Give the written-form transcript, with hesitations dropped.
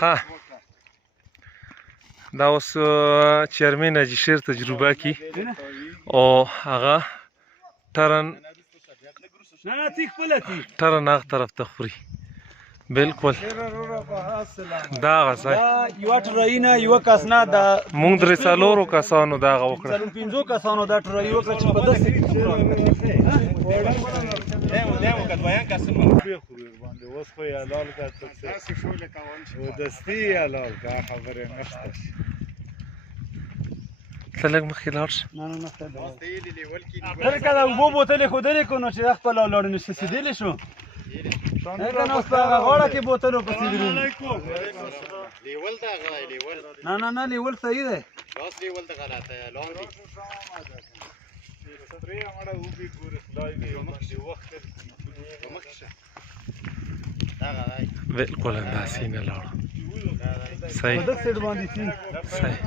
ها دا اوس چیرمن حاجي شیر تجربه کی او هغه ټرن هغه طرف ته خوري بالکل دا هغه ځای یوه ټرایي نه یوه کس نه دا مونږ درې څلورو کسانو دا هغه وکړه څلور پنځو کسانو دا ټرایي وکړه چې په داسې اوس خو یې حلال کړه دستي یې حلال کړه خبرې نشته ته لږ مخکې لاړ شه هر کله اوبو بوتل یې ښودلې کړو نو چې خپله ولاړ نو سیدلی شو که نه اوس په هغه غاړه کې بوتلو پسې درومي نه لیول صحیح دی بالکل انداسې نه لاړو صحیح په دغه سایډ باندې صحیح